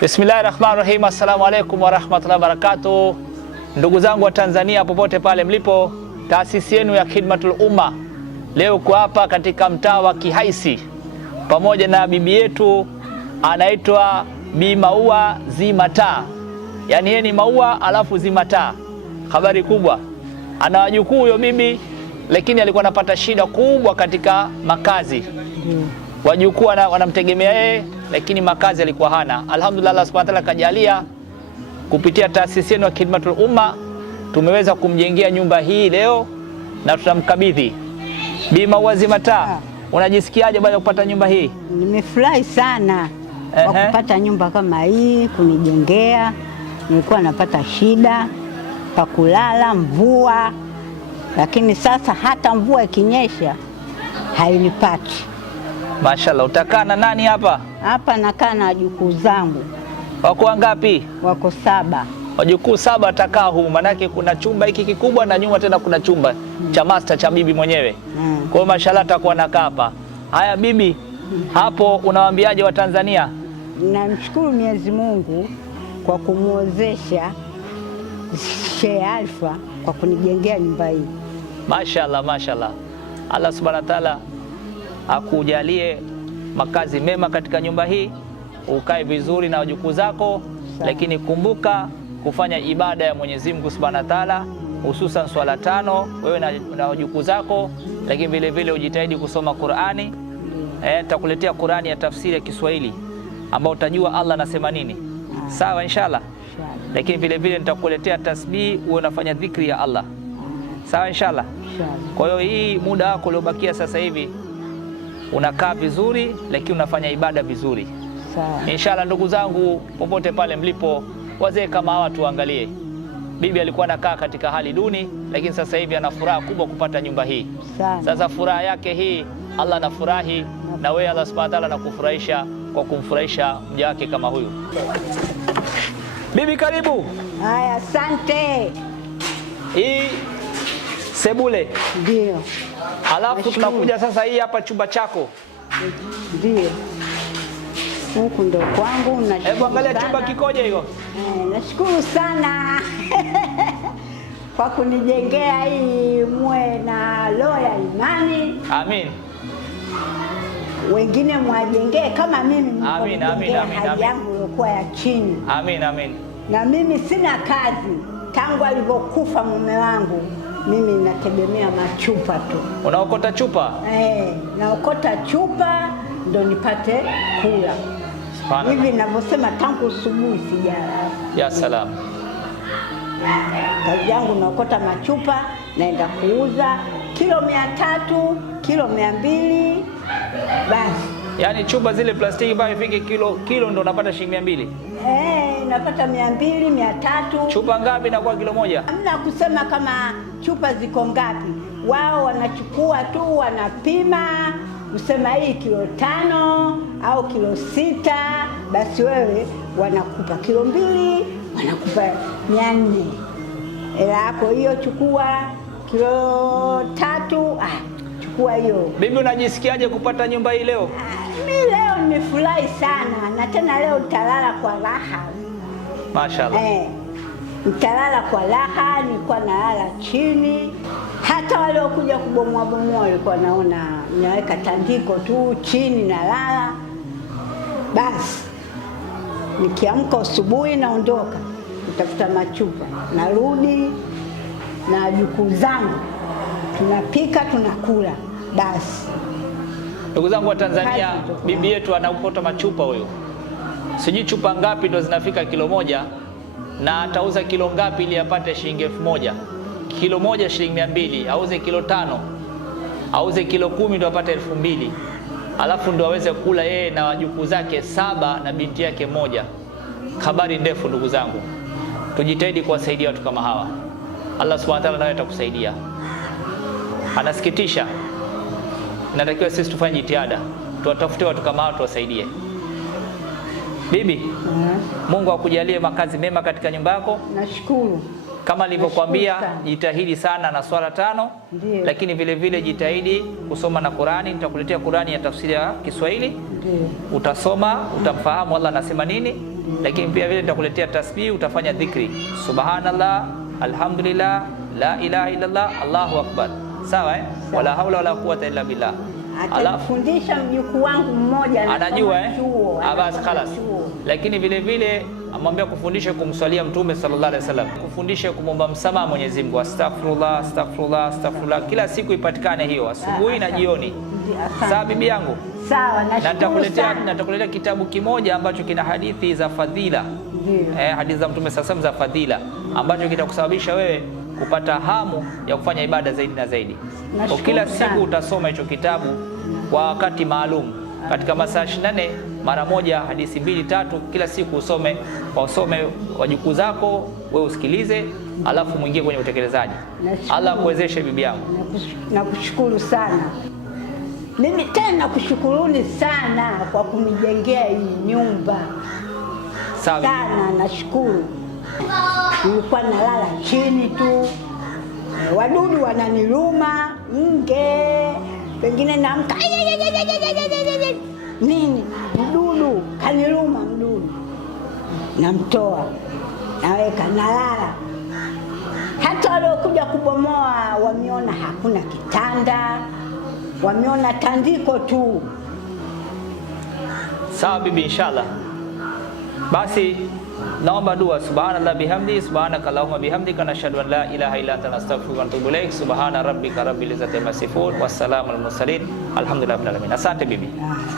Bismillahirrahmanirrahim. Assalamu alaikum warahmatullahi wabarakatuh. Ndugu zangu wa Tanzania popote pale mlipo, taasisi yenu ya Khidmatul Umma leo kwa hapa katika mtaa wa Kihaisi pamoja na bibi yetu anaitwa Bi Maua Zimata. Yaani yeye ni Maua alafu Zimata. Habari kubwa. Ana wajukuu huyo bibi, lakini alikuwa anapata shida kubwa katika makazi. Wajukuu wanamtegemea yeye, lakini makazi alikuwa hana. Alhamdulillah, Allah subhanahu wa ta'ala kajalia kupitia taasisi yenu ya Khidmatul Umma tumeweza kumjengea nyumba hii leo na tutamkabidhi. Bi Maua Zimata, unajisikiaje baada ya kupata nyumba hii? Nimefurahi sana kwa kupata nyumba kama hii kunijengea. Nilikuwa napata shida pa kulala, mvua, lakini sasa hata mvua ikinyesha hainipati. Mashallah. Utakaa na nani hapa? Hapa nakaa na wajukuu zangu. Wako wangapi? Wako 7. Wajukuu 7 watakaa humu, manake kuna chumba hiki kikubwa na nyuma tena kuna chumba cha master cha bibi mwenyewe. Kwa hiyo mashallah atakuwa nakaa hapa. Haya bibi, hapo unawaambiaje wa Tanzania? Namshukuru Mwenyezi Mungu kwa kumwezesha Sheikh Alfa kwa kunijengea nyumba hii. Mashallah, mashallah. Allah subhanahu wa ta'ala akujalie makazi mema katika nyumba hii, ukae vizuri na wajukuu zako. Lakini kumbuka kufanya ibada ya Mwenyezi Mungu subhanahu wa ta'ala, hususan swala 5 wewe na wajukuu zako, lakini vile vile ujitahidi kusoma Qur'ani. Nitakuletea Qur'ani ya tafsiri ya Kiswahili ambao utajua Allah anasema nini. Sawa inshallah. Lakini vile vile nitakuletea tasbih, uwe unafanya dhikri ya Allah. Sawa inshallah. Kwa hiyo hii muda wako uliobakia sasa hivi unakaa vizuri, lakini unafanya ibada vizuri. Sawa. Inshallah ndugu zangu popote pale mlipo, wazee kama hawa tuangalie. Bibi alikuwa anakaa katika hali duni, lakini sasa hivi ana furaha kubwa kupata nyumba hii. Sawa. Sasa furaha yake hii Allah anafurahi na wewe Allah subhanahu wa ta'ala anakufurahisha kwa kumfurahisha mja wake kama huyu. Bibi karibu. Haya, asante. Hii sebule. Ndio. Alafu tunakuja sasa hii hapa chumba chako. Ndio. Huku ndo kwangu na hebu angalia chumba kikoje hiyo. Nashukuru sana kwa kunijengea hii, muwe na roho ya imani. Amin. Wengine mwajengee kama mimi. Amin, amin, amin. Hali yangu ilikuwa ya chini. Amin, amin. Na mimi sina kazi tangu alivyokufa mume wangu. Mimi nategemea machupa tu. Unaokota chupa? Naokota chupa ndo nipate kula. Hivi ninavyosema tangu asubuhi sijala. Ya salam. Kazi yangu naokota machupa, naenda kuuza kilo 300, kilo 200. Basi. Yaani chupa zile plastiki bado ifike kilo ndo unapata shilingi 200. Napata 200, 300. Chupa ngapi na kwa kilo moja? Hamna kusema kama chupa ziko ngapi. Wao wanachukua tu, wanapima, usema hii kilo 5 au kilo 6, basi wewe wanakupa kilo 2, wanakupa 400. Ela yako hiyo chukua kilo 3, chukua hiyo. Bibi unajisikiaje kupata nyumba hii leo? Mimi leo nimefurahi sana, na tena leo nitalala kwa raha. Mashallah. Nitalala kwa raha, nilikuwa nalala chini. Hata wale kuja kubomoa walikuwa naona naweka tandiko tu chini na lala. Basi nikiamka asubuhi naondoka kutafuta machupa, narudi na wajukuu zangu tunapika, tunakula. Basi ndugu zangu wa Tanzania, bibi yetu anaokota machupa huyo. Sijui chupa ngapi ndo zinafika kilo 1 na atauza kilo ngapi ili apate shilingi 1000. Kilo 1 shilingi 200, auze kilo 5, auze kilo 10 ndo apate 2000. Alafu ndo aweze kula yeye na wajukuu zake 7 na binti yake 1. Habari ndefu ndugu zangu. Tujitahidi kuwasaidia watu kama hawa. Allah subhanahu wa ta'ala naye atakusaidia. Anasikitisha. Natakiwa sisi tufanye jitihada. Tuwatafute watu kama hawa tuwasaidie. Bibi, Mungu akujalie makazi mema katika nyumba yako. Nashukuru. Kama nilivyokuambia, jitahidi sana na swala 5, lakini vile vile jitahidi kusoma na Qur'ani. Nitakuletea Qur'ani ya tafsiri ya Kiswahili. Utasoma, utamfahamu Allah anasema nini. lakini pia vile nitakuletea tasbih, utafanya dhikri subhanallah, alhamdulillah, la ilaha illallah, Allahu akbar. Sawa wala haula wala quwwata illa billah. Atanifundisha mjukuu wangu mmoja anajua basi khalas. Lakini vile vile amwambia kufundisha kumswalia Mtume sallallahu alaihi wasallam, kufundisha kumomba msamaha Mwenyezi Mungu, astaghfirullah astaghfirullah astaghfirullah, kila siku ipatikane hiyo asubuhi na jioni. Sawa bibi yangu? Sawa, nashukuru sana. Nitakuletea kitabu kimoja ambacho kina hadithi za fadhila, hadithi za Mtume sallallahu alaihi wasallam za fadhila, ambacho kitakusababisha wewe kupata hamu ya kufanya ibada zaidi na zaidi. Kwa kila siku utasoma hicho kitabu kwa wakati maalum, katika masaa 24 mara moja, hadithi 2-3 kila siku usome wajukuu zako, wewe usikilize, alafu mwingie kwenye utekelezaji. Allah akuwezeshe bibi yangu. Nakushukuru sana. Mimi tena nakushukuruni sana kwa kunijengea hii nyumba. Sawa. Sana nashukuru. Nilikuwa nalala chini tu, wadudu wananiluma, nge, pengine naamka nini, mdudu kaniluma, mdudu namtoa, naweka, nalala. Hata waliokuja kubomoa wameona hakuna kitanda, wameona tandiko tu. Sawa bibi, inshallah. Basi naomba dua. Subhanallah bihamdi, subhanaka Allahumma bihamdika, nashhadu an la ilaha illa anta, nastaghfiruka wa natubu ilaik. Subhana rabbika rabbil izzati amma yasifun, wassalamu alal mursalin, alhamdulillahi rabbil alamin. Asante bibi.